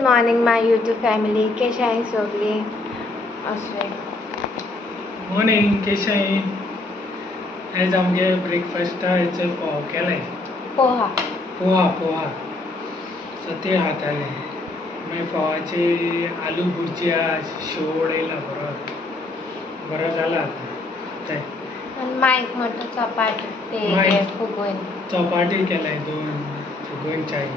Good morning माय YouTube family. कशा आहे सगळी? असे मॉर्निंग कशा आहे? आज आमगे ब्रेकफास्टा हेचो फोव केलाय. पोहा पोहा सो ते खाताले. मागीर फोवाची आलू भुर्जिया शेव येयला बरो जाला आतां. आणि मायक म्हणटा चपाटी ते फुगोवन चपाटी केलाय 2 फुगोवन चाय.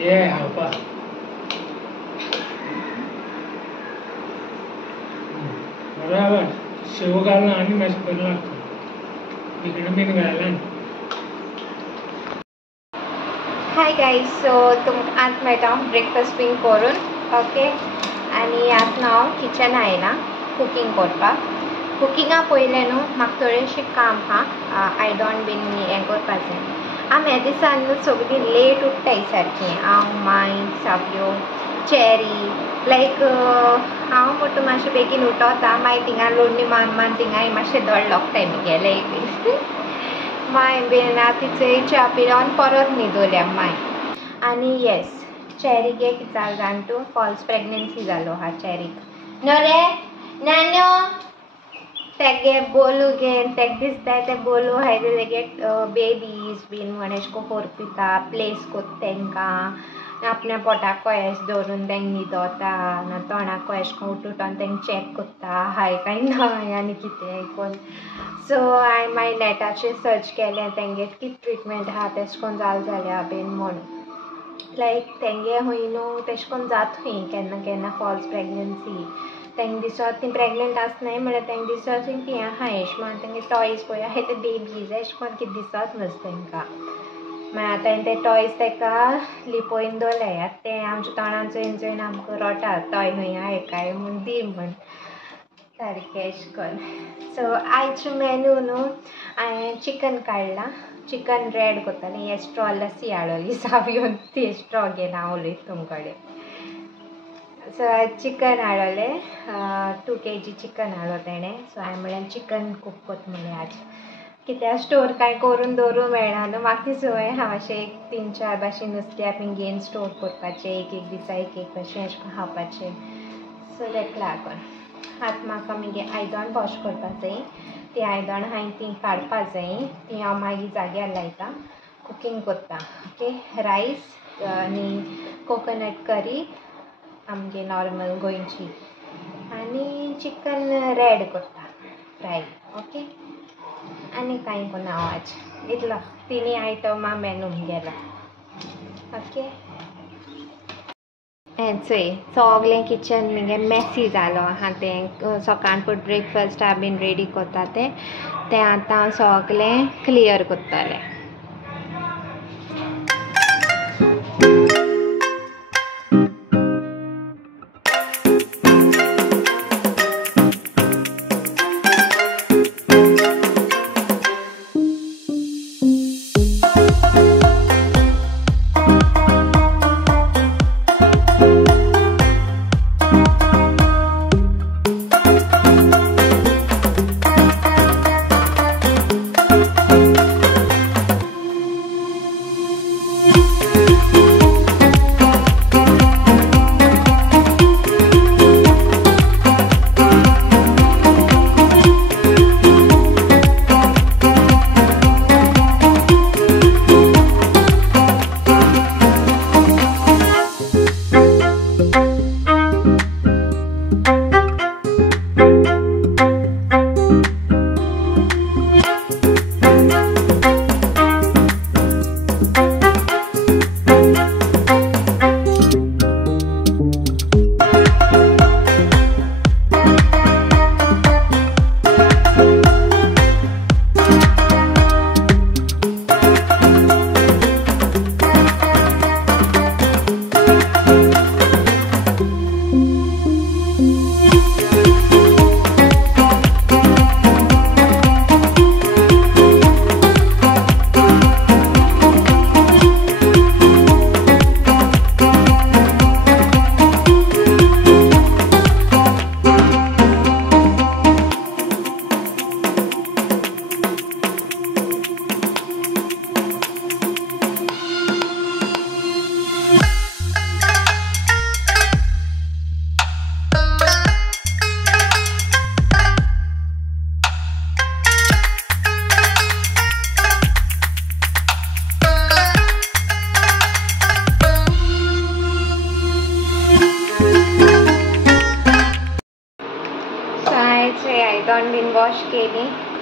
ये खावपा बरो आवाज शेव घालना आनी मातशें बरें लागता. भिकणां बीन घालना. हाय गाईज, सो तुमकां आतां मेळटा ब्रेकफास्ट बीन करून ओके. आनी आतां हांव किचन आयलां कुकींग करपाक. कुकिंगा पयलें न्हू म्हाका थोडेंशें काम आहा. आयदन बीन हें करपा जाय. हांव ह्या दिसान न्हू सगळीं लेट उठ्ठाय सारकीं. हांव माय सावयो चॅरी लायक हांव म्हणटा मातशें बेगीन उठोता. मागीर थिंगा लोडणी मान थिंगा मातशें धड लागताय म्हगेलें बीन. माय बीन आतां थंय च्या पिलोन परत न्हिदोल्या माय. आनी येस चॅरीक कितें जालें जाण तूं फॉल्स प्रेग्नन्सी जालो आहा चॅरीक. न्हू रे नान्यो तेगे बोलू घेन तेका दिसता ते बोलू हाय तेगे बेबीज बीन म्हण एशे कोन्न होरपिता प्लेस कोत्ता तेंकां आपल्या पोटाको एश दवरून तेंक न्हिदोता ना तोंडाको एशे कोन्न उठोन तेंक चॅक कोत्ता हाय काय न्हय आनी कितें कोन्न. सो हांवें मागीर नॅटाचेर सर्च केलें तेंगे कितें ट्रिटमेंट आहा तेशें कोन्न जालें जाल्यार बीन म्हूण. लायक तेंगे हूंय न्हू तेशें कोन्न जाता हूंय केन्ना केन्ना फॉल्स प्रेग्नन्सी. तेंक दिसोत ती प्रेग्नंट आसनाय म्हळ्यार तेंक दिसोत ती आहा एश म्हण तेंगे टॉयज पळय आहाय ते बेबीज एशें कोन्न कितें दिसोत मस तेंकां. मागीर आतां हांवें ते टॉयज तेका लिपोवन दवरल्याय. आतां ते आमच्या तोंडान चोयन आमकां रोटा टॉय खंय आहाय काय म्हूण दी म्हण सारकें एशें कोन्न. सो आयचो मेनू न्हू हांवें चिकन काडलां. चिकन रेड कोत्तालें. हे स्ट्रॉ लस्सी हाडोली सावयोन ती स्ट्रॉ घेवन हांव उलयता तुमचे कडेन. सो चिकन हाडोलें 2 kg चिकन हाडलो तेणें. सो हांवें म्हळ्यार चिकन कूक कोत्ता म्हळ्यार आज कित्याक स्टोर कांय करून दवरूं मेळना न्हू. म्हाका ती संवय आहा अशें 3-4 भाशेन नुस्त्या बीन घेवन स्टोर करपाचें एक दिसा एक भाशेन अशें करून खावपाचें. सो तेका लागोन आतां म्हाका मगे आयदन वॉश करपाक जाय. ती आयदन हांवें ती काडपा जाय. ती हांव मागीर जाग्यार लायता कुकींग कोत्ता ओके. रायस आनी कोकोनट करी आमगे नॉर्मल गोंयची आनी चिकन रेड कोत्ता फ्राय ओके. आनी कांय कोन्ना हांव आज इतलो 3 आयटमां मेनू गेला ओके. हें चोय सोगलें किचन मगे मॅसी जालो आहा. तें सकाळ फूड ब्रेकफास्ट हांव बीन रेडी कोत्ता तें आतां सोगलें क्लियर कोत्तालें.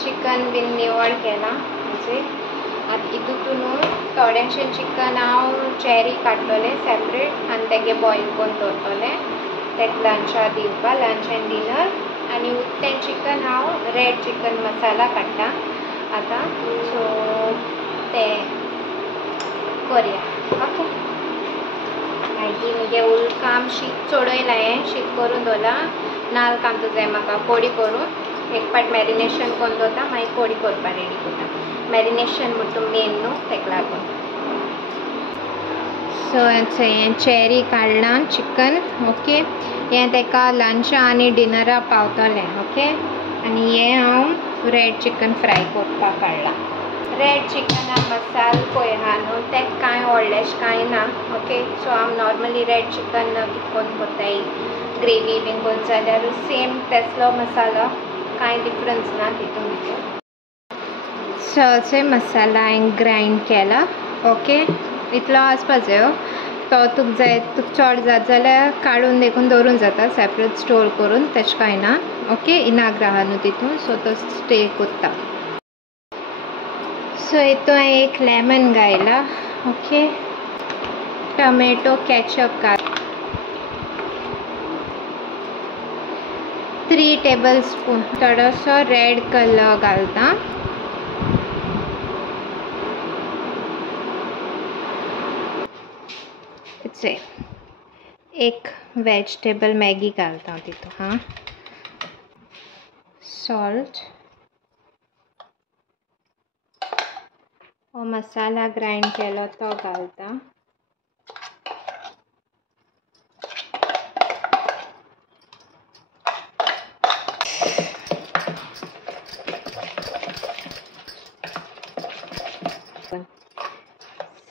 चिकन बीन निवड केला म्हणजे आतां हितून थोडेशें चिकन हांव चेरी काडटलें सेपरेट आनी तेगे बॉयल करून दवरतलें तेका लंचा दिवपा लंच एंड डिनर आनी उरतें चिकन हांव रेड चिकन मसाला काडटा आतां सो तें करया ओके मागीर मुगे उल काम शीत चोडयलां हें शीत करून दवरलां नाल्ल कांदो जाय म्हाका कोडी करून एक पाट मॅरिनेशन करून दवरता मागीर कोडी करपा रेडी करता मॅरिनेशन म्हणटा मेन न्हू तेका लागून सो हें चेरी काडलां चिकन ओके हें तेका लंचा आनी डिनरा पावतलें ओके आनी हें हांव रेड चिकन फ्राय करपाक काडलां रेड चिकना मसालो पळय आहा न्हू तें कांय व्हडलेंशें कांय ना ओके सो हांव नॉर्मली रेड चिकन कितें करून करताय ग्रेवी बीन करता जाल्यार सेम तेसलो मसालो कांय डिफरन्स ना तितून भितर सो अशें मसाला हांवें ग्रायंड केला ओके इतलो आसपा जायो तो तुका जाय तुका चड जात जाल्यार काडून देखून दवरून जाता सेपरेट स्टोर करून तेशें कांय ना ओके इनाग्र आहा न्हू तितून सो तो स्टे कोत्ता सो हितून हांवें एक लेमन घायला ओके टोमॅटो केचप घाल 3 टेबलस्पून थोडोसो रेड कलर घालता एक वेजिटेबल मॅगी घालता तितून हां सॉल्ट हो मसाला ग्राइंड केलो तो घालता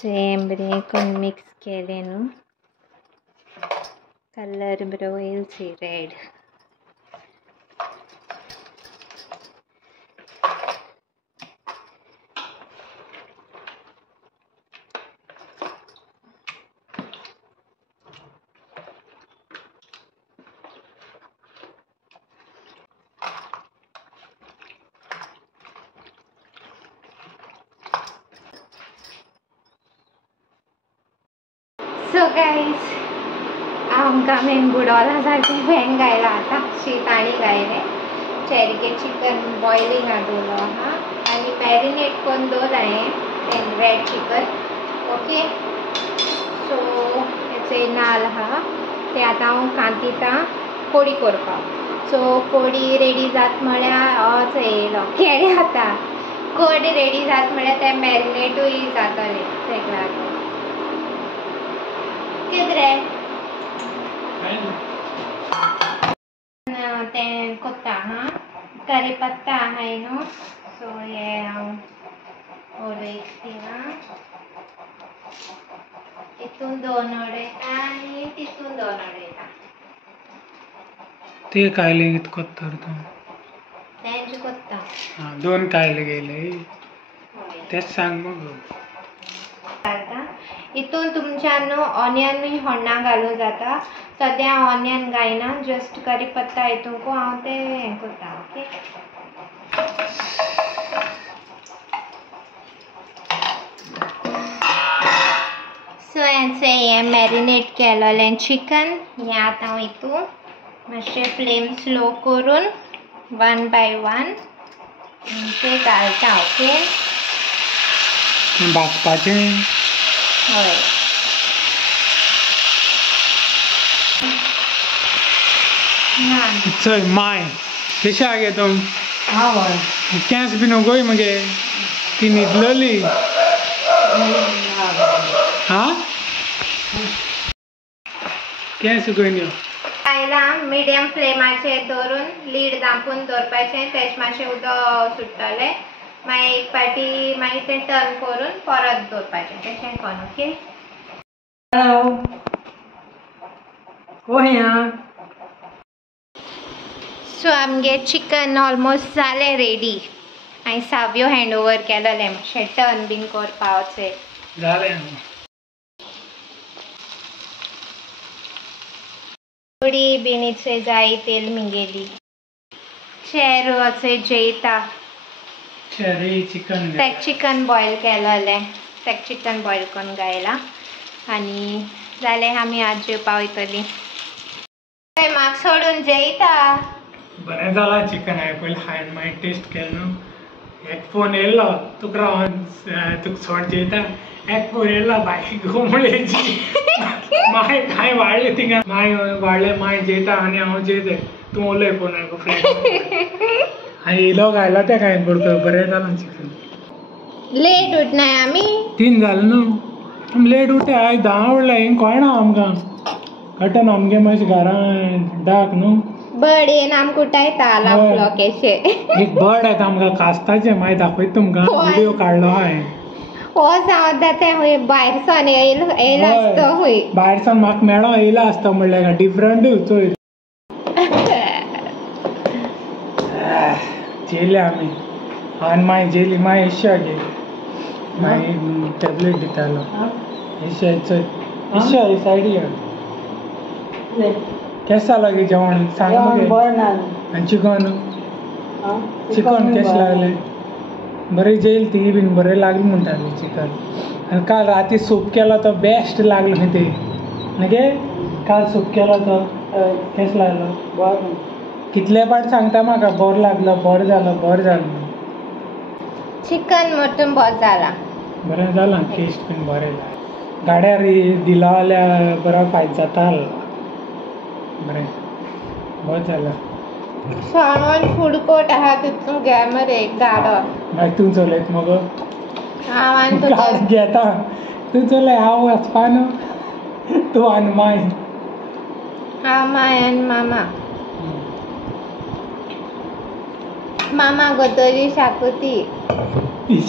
सेम बरें करून मिक्स केलें न्हू कलर बरो येयल सी रेड सो गाइस आमकां मेन बुडोला सारकें फॅन घायला आतां शीत आनी घायलें चेरीके चिकन बॉयलिंग दवरलो आहा आनी मॅरिनेट करून दवरला हांवें रेड चिकन ओके सो हेचे नाल्ल आहा ते आतां हांव कांतिता कोडी करपाक सो कोडी रेडी जात म्हळ्यार होच येयलो केळें आतां कोडी रेडी जात म्हळ्यार तें मॅरिनेटूय जातलें तेका लागून कितें तें कोत्ता हां करी पत्ता आहाय न्हू सो हें हांव उडयता हितून दोन उडयता आनी तितून दोन उडयता ते कायले कितें कोत्ता तूं तेंच कोत्ता दोन कायले गेले तेच सांग मग घालता हितून तुमच्यान न्हू ऑनियनूय होण्णां घालूं जाता सद्या हांव ऑनियन घायना जस्ट करी पत्ता हितूंकू हांव तें हें कोत्ता ओके सो हें मॅरिनेट केलोलें चिकन हें आतां हांव हितून मातशें फ्लेम स्लो करून 1 by 1 ते घालता ओके भाजपाचें हय चल माय कशें आगे तूं केंस बी नगोय मगे ती न्हिदलोली हां केंस गोयन्यो आयला मिडियम फ्लेमाचेर दवरून लीड धांपून दवरपाचें तेच मातशें उदक सुट्टलें मागीर एक पाटी मागीर तें टर्न करून परत दवरपाचें तशें करून ओके सो आमगे चिकन ऑलमोस्ट जालें रेडी हांवें सावयो हँड ओवर केलोलें मातशें टर्न बीन करपाचें जालें उडी बीन इतसे जाय तेल मिगेली चेर असे जेयता चिकन तेक चिकन बॉयल केलेलें तेक चिकन बॉयल करून गायला आनी जालें आमी आज जेवपा वयतलीं म्हाका सोडून जेयता बरें जालां चिकन हांवें पयलीं खायन मागीर टेस्ट केलें न्हू एक फोन येयल्लो तुका रावन तुका सोड जेयता एक फोन येयल्लो बाय घुमळेची माय हांवें वाडलें थिंगा माय वाडलें माय जेयता आनी हांव जेयता तूं उलय फोन हांवें फ्रेंड हांवें येयलो घायलो तेका हांवें पडको बरें जालां चिकन लेट उठनाय आमी 3 जालें न्हू लेट उठे आयज 10 उरलें हें कळना आमकां कटन आमगे मातशें घरान डाक न्हू बर्ड येवन आमकां उठयता लावलो केशे एक बर्ड येता आमकां कास्ताचें मागीर दाखयता तुमकां व्हिडिओ काडलो हांवें हो जावं तें हूंय भायर सावन येयलो आसतो हूंय भायर सावन म्हाका मेळो येयलो आसता म्हणल्यार डिफरंट चोय जेयले आमी आनी मागीर जेयली मागीर एशया घे मागीर टॅबलेट दितालो एशया चोय एशया हे सायडीक केश जालो गे जेवण सांग आनी चिकन केश लागलें बरें जेयल ती बीन बरें लागलें म्हणटाली चिकन आनी काल राती सूप केलो तो बेस्ट लागलो खंय ते न्ही काल सूप केलो तो केश लागलो कितले पाट सांगता म्हाका बरो लागलो बरो जालो चिकन मटन बरो जाला बरें जालां टेस्ट बीन बरें गाड्यार दिला जाल्यार बरो फायदो जाता बरें बरें जालां सामान फूड कोर्ट आहा तितून घे मरे एक गाडो मागीर तूं चलयत मगो हांव आनी तुका घेता तूं चलय हांव वचपा न्हू तूं आनी माय हांव माय आनी मामा गोदोली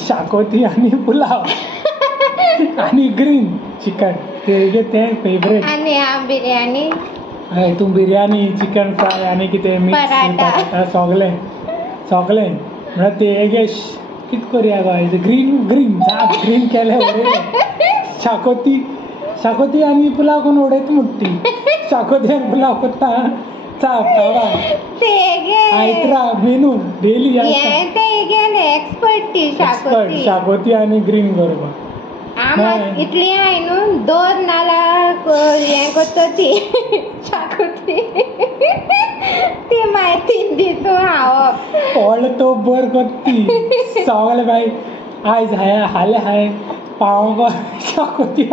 शाकोती आनी पुलाव आनी ग्रीन चिकन तें फेवरेट आनी हांव बिर्याणी हय तूं बिर्याणी चिकन फ्राय आनी कितें मिक्स पराटा सगलें म्हळ्यार तें कितें करया गो आयज ग्रीन ग्रीन केलें शाकोती आनी पुलाव करून उडयता म्हणटी शाकोती आनी पुलाव करता चाप तावा आयत्रा मेनू डेली एक्सपर्ट शाकोती आनी ग्रीन करपाक इतली हाय न्हू 2 नाल्ला हें करता ती शाकोती ती मागीर 3 दीस खावप व्हडलो तोप बर करती सगळे मागीर आयज हाय पाव शाकोती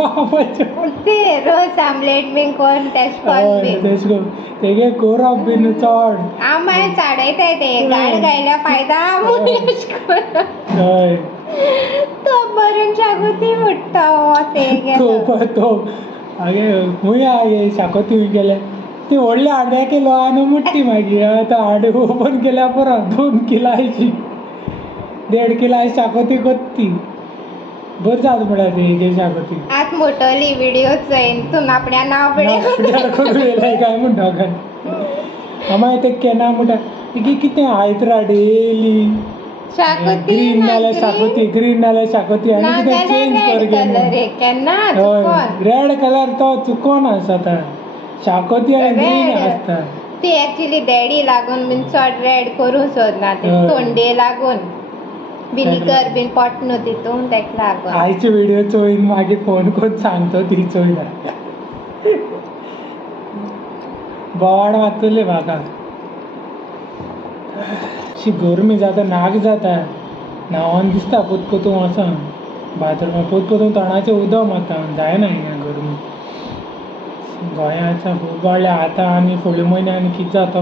ते रोस आमलेट बीन कोन्न तेश कोन्न तेगे कोरप बीन चड हांव मागीर चाडयताय ते गाड गायल्या फायदा हय तो भरून शाकोती म्हणटा तोप आगे खूंय आगे शाकोती गेले ती व्हडली 1.5 किलो आनी म्हणटी मागीर आतां हाडे ओपन केल्या पुरो 2 किलाची 1.5 किला शाकोती करती बरं जाता म्हळ्यार तेगे शाकोती आज मोटोली व्हिडिओ चोयन तूं आपल्या नांव करून येयलाय काय म्हणटा काय मागीर ते केन्ना म्हणटा कितें आयत्रा डेली ग्रीन नाल्यार शाकोती आनी कितें चेंज कर रेड कलर तो चुकोन आसता शाकोती आनी ग्रीन आसता ती एक्चुअली डॅडी लागून बीन चड रेड करूं सोदना ती तोंडे लागून विनिगर बीन पडटा तितून तेका लागून आयचे व्हिडिओ चोयन मागीर फोन करून सांगतो ती चोयना बोवाड मारतले म्हाका शी गरमी जाता नाक जाता न्हांवन दिसता पोतपोतूं वचोन बाथरूमांत पोतपोतूं तोंडाचें उदक मारता जायना हिंगा गरमी गोंयांत खूब वाडल्या आतां आनी फुडल्या म्हयन्यान कितें जाता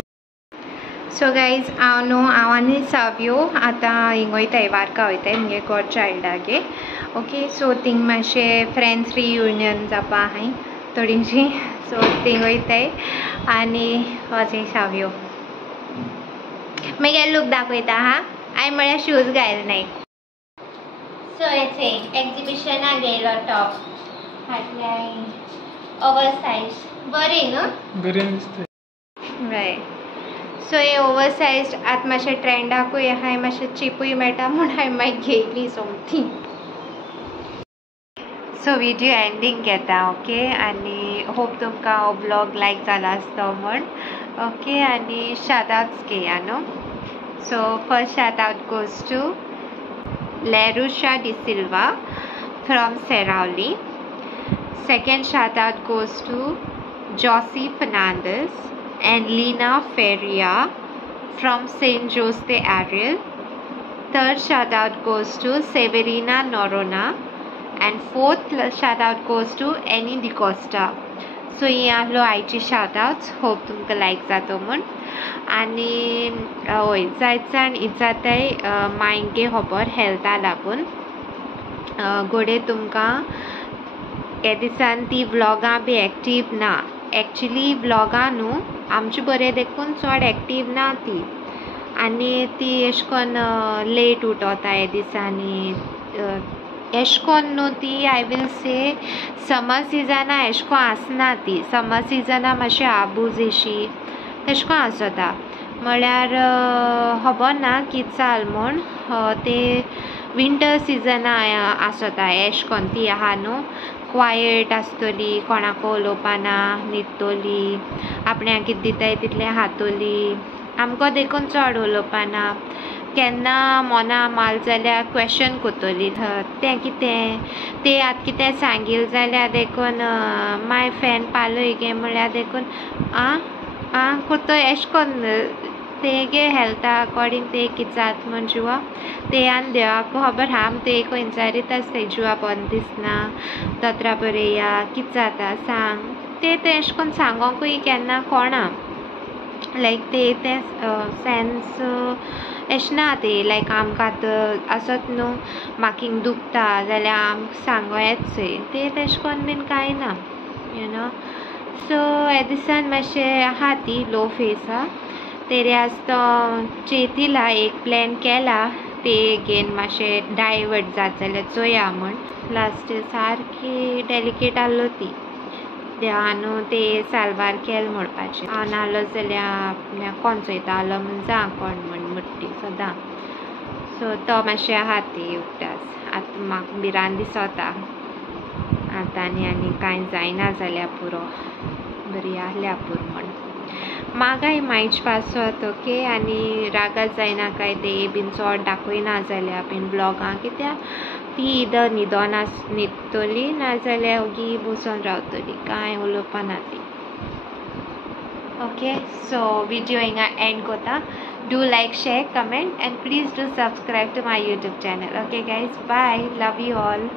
सो गायज हांव आनी साव्यो आतां हिंग वयताय वार्का वयताय म्हगे गॉड चायल्डागे ओके सो थिंग मातशें फ्रेंड्स रियुनियन जावपा आहाय थोडीशीं सो थिंग वयताय आनी वचय साव्यो मागीर लूक दाखयता हा हांवें म्हळ्यार शूज घायल नाय सो येचे एक्झिबिशनाक गेलो टॉप हाटले ओवर सायज बरी न्हू बरें दिसता रायट सो हे ओवर सायज आतां मातशें ट्रेंडाकूय आहाय मातशें चिपूय मेळटा म्हूण हांवें मागीर घेतली समथींग सो व्हिडिओ एंडींग घेता ओके आनी होप तुमकां हो ब्लॉग लायक जाला आसतो म्हण ओके आनी शाउट आउट्स घेया न्हू so first shout out goes to Lerusha De Silva from Serauli. Second shout out goes to Josie Fernandez and Lina Feria from St. Jose de Ariel. Third shout out goes to Severina Norona and fourth shout out goes to Annie DiCosta. So ही आहलो आयची shout outs. Hope तुमकां like जातो म्हूण. आनी हय जायत जाण इजाताय मायंगे खबर हेल्था लागून गोडे तुमकां हे दिसान ती व्लॉगां बी एक्टीव ना. एक्चुली व्लॉगां न्हू आमचे बरें देखून चड एक्टीव ना ती आनी ती एश कोन्न लेट उठोता हे दिसांनी एश कोन्न न्हू ती आय विल से समर सिजना एश को आसना ती समर सिजना मातशें आबूज एशी तेश को आसोता म्हळ्यार खबर ना कितें जाल म्हूण ते विंटर सिजना आसोता एश कोन्न ती आहा न्हू क्वायट आसतली कोणाको उलोवपाना न्हिदतली आपण्याक कितें दिताय तितलें खातली आमकां देखून चड उलोवपाना केन्ना मना माल जाल्यार क्वेश्चन कोत्तली तें कितें तें आतां कितें सांगिल जाल्यार देखून माय फॅन पालोय गे म्हळ्यार देखून कोत्तो एश कोन्न तेगे हेल्था अकॉर्डिंग ते कितें जाता म्हण जिवा ते आनी देवाक खबर आम ते विचारीत आसता जिवा बरें दिसना दोतोरा बरें या कितें जाता सांग ते एश कोन्न सांगोकूय केन्ना कोणा लायक ते सेन्स एश ना ते लायक आमकां आतां आसत न्हू म्हाका हिंग दुखता जाल्यार आमकां सांगो येतचोय ते तेश कोन्न बीन कांय ना यू नो सो हे दिसान मातशें आहा ती लो फेस आहा तेरे आसतो चेतिला एक प्लॅन केला ते घेन मातशें डायवर्ट जात जाल्यार चोया म्हूण लास्ट सारकी डेलिकेट आहलो ती देवान ते सालवार केल म्हणपाचें हांव नाहलो जाल्यार कोण चोयता आहलो म्हूण जा कोण म्हूण मुट्टी सदां सो तो मातशें आहा ती उगडास आतां म्हाका भिरांत दिसोता आतां आनी कांय जायना जाल्यार पुरो बरी आहल्या पुरो म्हूण मागाय मायच पासत ओके आनी रागात जायना काय ते बीन चड दाखयना जाल्यार बीन ब्लॉगां कित्याक ती इदर न्हिदतली नाजाल्यार ओगी बसून रावतली कांय उलोवपाना ती ओके सो विडियो हिंगा एंड कोता do like share comment and please do subscribe to my YouTube channel okay guys bye love you all